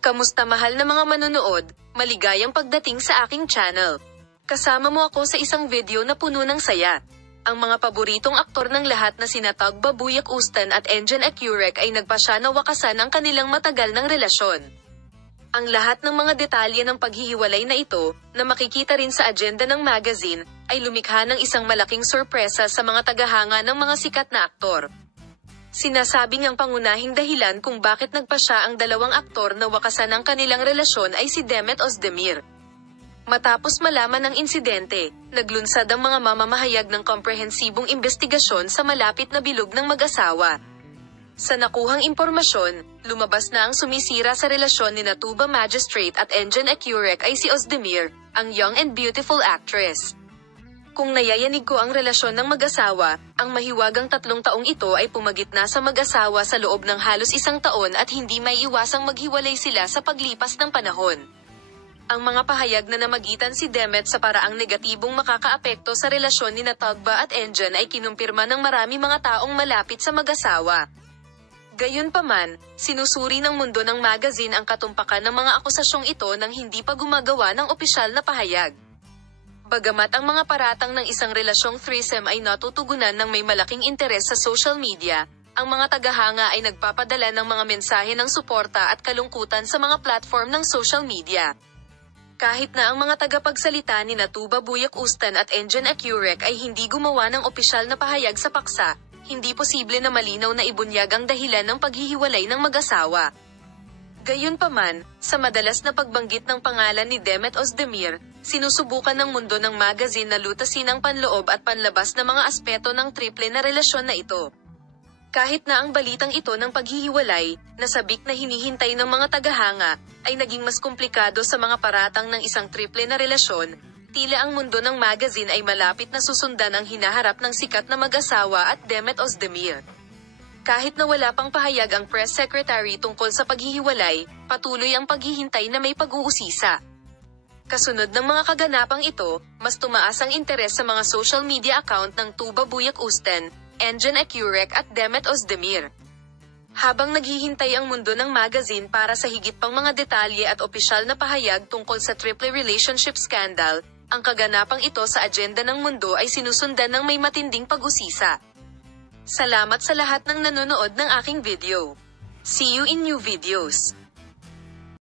Kamusta mahal na mga manonood, maligayang pagdating sa aking channel. Kasama mo ako sa isang video na puno ng saya. Ang mga paboritong aktor ng lahat na sina Tugba Buyak-Ustan at Engin Ecurek ay nagpasya na wakasan ang kanilang matagal ng relasyon. Ang lahat ng mga detalye ng paghihiwalay na ito, na makikita rin sa agenda ng magazine, ay lumikha ng isang malaking sorpresa sa mga tagahanga ng mga sikat na aktor. Sinasabing ang pangunahing dahilan kung bakit nagpasya ang dalawang aktor na wakasan ang kanilang relasyon ay si Demet Özdemir. Matapos malaman ang insidente, naglunsad ang mga mamamahayag ng komprehensibong investigasyon sa malapit na bilog ng mag-asawa. Sa nakuhang impormasyon, lumabas na ang sumisira sa relasyon ni Tugba Magistrate at Engin Ecurek ay si Özdemir, ang young and beautiful actress. Kung nayayanig ko ang relasyon ng mag-asawa, ang mahiwagang 3 taong ito ay pumagitna sa mag-asawa sa loob ng halos 1 taon at hindi may iwasang maghiwalay sila sa paglipas ng panahon. Ang mga pahayag na namagitan si Demet sa paraang negatibong makakaapekto sa relasyon ni Tugba at Engin ay kinumpirma ng marami mga taong malapit sa mag-asawa. Gayunpaman, sinusuri ng mundo ng magazine ang katumpakan ng mga akusasyong ito nang hindi pa gumagawa ng opisyal na pahayag. Bagamat ang mga paratang ng isang relasyong threesome ay natutugunan ng may malaking interes sa social media, ang mga tagahanga ay nagpapadala ng mga mensahe ng suporta at kalungkutan sa mga platform ng social media. Kahit na ang mga tagapagsalita ni Tugba Buyak-Ustan at Engin Ecurek ay hindi gumawa ng opisyal na pahayag sa paksa, hindi posible na malinaw na ibunyag ang dahilan ng paghihiwalay ng mag-asawa. Gayunpaman, sa madalas na pagbanggit ng pangalan ni Demet Özdemir, sinusubukan ng mundo ng magazine na lutasin ang panloob at panlabas na mga aspeto ng triple na relasyon na ito. Kahit na ang balitang ito ng paghihiwalay, na sabik na hinihintay ng mga tagahanga, ay naging mas komplikado sa mga paratang ng isang triple na relasyon, tila ang mundo ng magazine ay malapit na susundan ang hinaharap ng sikat na mag-asawa at Demet Özdemir. Kahit na wala pang pahayag ang press secretary tungkol sa paghihiwalay, patuloy ang paghihintay na may pag-uusisa. Kasunod ng mga kaganapang ito, mas tumaas ang interes sa mga social media account ng Tugba Buyak-Ustan, Engin Ecurek at Demet Özdemir. Habang naghihintay ang mundo ng magazine para sa higit pang mga detalye at opisyal na pahayag tungkol sa triple relationship scandal, ang kaganapang ito sa agenda ng mundo ay sinusundan ng may matinding pag-usisa. Salamat sa lahat ng nanonood ng aking video. See you in new videos.